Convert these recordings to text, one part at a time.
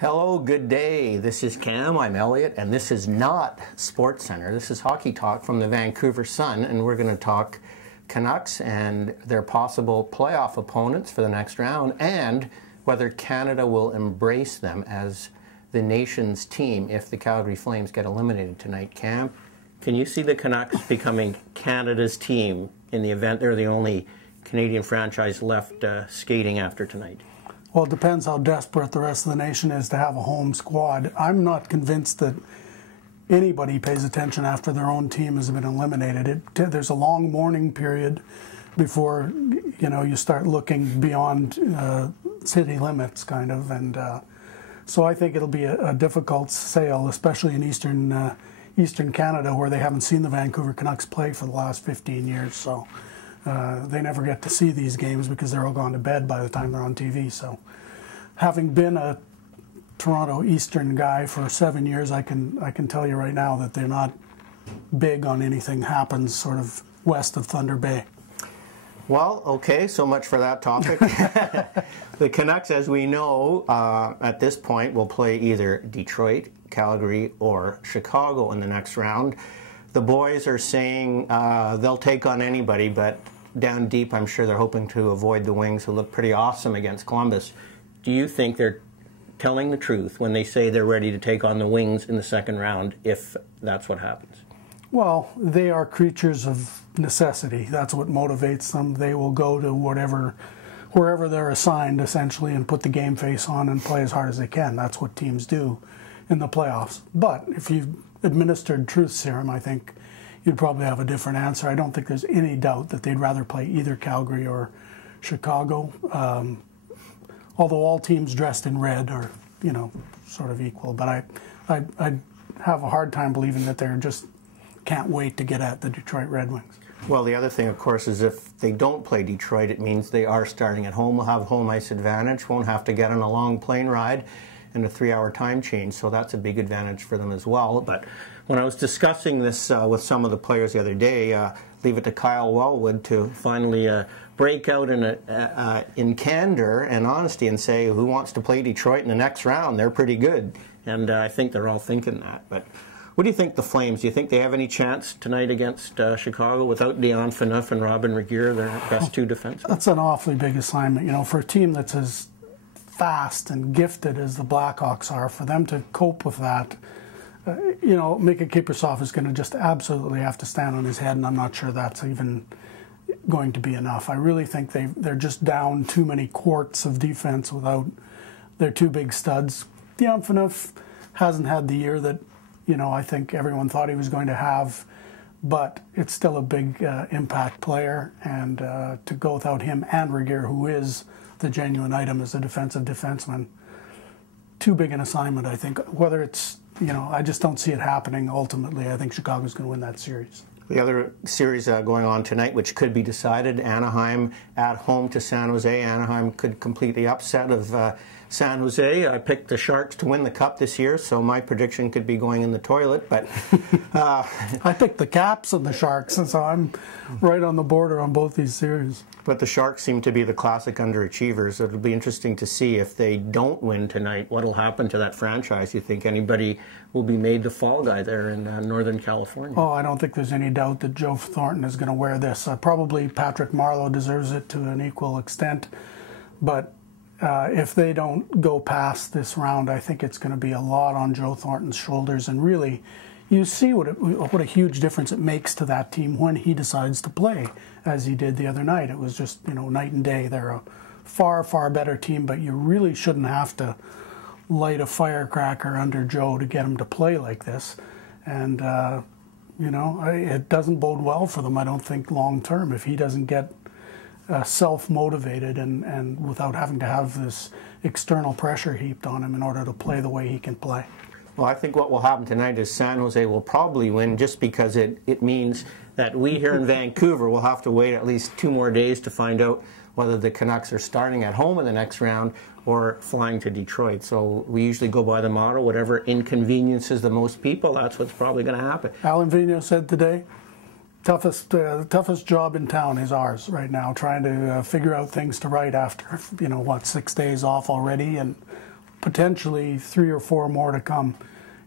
Hello, good day. This is Cam, I'm Elliot, and this is not Sports Center. This is Hockey Talk from the Vancouver Sun, and we're going to talk Canucks and their possible playoff opponents for the next round, and whether Canada will embrace them as the nation's team if the Calgary Flames get eliminated tonight. Cam, can you see the Canucks becoming Canada's team in the event they're the only Canadian franchise left skating after tonight? Well, it depends how desperate the rest of the nation is to have a home squad. I'm not convinced that anybody pays attention after their own team has been eliminated. There's a long mourning period before you start looking beyond city limits, kind of, and so I think it'll be a difficult sale, especially in Eastern Canada, where they haven't seen the Vancouver Canucks play for the last 15 years. So. They never get to see these games because they're all gone to bed by the time they're on TV. So, having been a Toronto Eastern guy for 7 years, I can tell you right now that they're not big on anything happens sort of west of Thunder Bay. Well, okay, so much for that topic. The Canucks, as we know, at this point, will play either Detroit, Calgary, or Chicago in the next round. The boys are saying they'll take on anybody, but down deep, I'm sure they're hoping to avoid the Wings, who look pretty awesome against Columbus. Do you think they're telling the truth when they say they're ready to take on the Wings in the second round, if that's what happens? Well, they are creatures of necessity. That's what motivates them. They will go to wherever they're assigned, essentially, and put the game face on and play as hard as they can. That's what teams do in the playoffs. But if you've administered truth serum, I think you'd probably have a different answer. I don't think there's any doubt that they'd rather play either Calgary or Chicago, although all teams dressed in red are, sort of equal. But I have a hard time believing that they're just can't wait to get at the Detroit Red Wings. Well, the other thing, of course, is if they don't play Detroit, it means they are starting at home, will have home ice advantage, won't have to get on a long plane ride and a 3-hour time change, so that's a big advantage for them as well. But when I was discussing this with some of the players the other day, leave it to Kyle Wellwood to finally break out in candor and honesty and say who wants to play Detroit in the next round. They're pretty good, and I think they're all thinking that. But what do you think, the Flames? Do you think they have any chance tonight against Chicago without Dion Phaneuf and Robin Regehr, their best two defensemen? That's an awfully big assignment, for a team that's as fast and gifted as the Blackhawks are. For them to cope with that, Mika Kiprusoff is going to just absolutely have to stand on his head, and I'm not sure that's even going to be enough. I really think they're just down too many quarts of defense without their two big studs. Dion Phaneuf hasn't had the year that I think everyone thought he was going to have, but it's still a big impact player, and to go without him and Regehr, who is the genuine item as a defensive defenseman, too big an assignment, I think. Whether it's, I just don't see it happening ultimately. I think Chicago's going to win that series. The other series going on tonight, which could be decided, Anaheim at home to San Jose. Anaheim could complete the upset of San Jose. I picked the Sharks to win the Cup this year, so my prediction could be going in the toilet. But I picked the Caps and the Sharks, and so I'm right on the border on both these series. But the Sharks seem to be the classic underachievers. It'll be interesting to see if they don't win tonight, what will happen to that franchise. You think anybody will be made the fall guy there in Northern California? Oh, I don't think there's any doubt that Joe Thornton is going to wear this. Probably Patrick Marleau deserves it to an equal extent. But if they don't go past this round, I think it's going to be a lot on Joe Thornton's shoulders. And really, you see what a huge difference it makes to that team when he decides to play, as he did the other night. It was just, night and day. They're a far, far better team, but you really shouldn't have to light a firecracker under Joe to get him to play like this. And, it doesn't bode well for them, I don't think, long term, if he doesn't get self-motivated and without having to have this external pressure heaped on him in order to play the way he can play. Well, I think what will happen tonight is San Jose will probably win, just because it means that we here in Vancouver will have to wait at least 2 more days to find out whether the Canucks are starting at home in the next round or flying to Detroit. So we usually go by the motto, whatever inconveniences the most people, that's what's probably going to happen. Alan Vigneault said today, toughest job in town is ours right now, trying to figure out things to write after, 6 days off already, and potentially 3 or 4 more to come.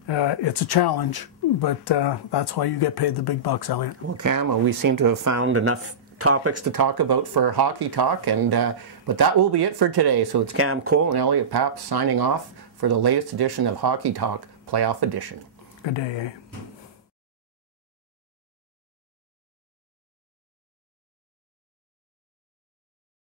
It's a challenge, but that's why you get paid the big bucks, Elliot. Well, Cam, we seem to have found enough topics to talk about for Hockey Talk, but that will be it for today. So it's Cam Cole and Elliot Papp signing off for the latest edition of Hockey Talk, Playoff Edition. Good day, eh?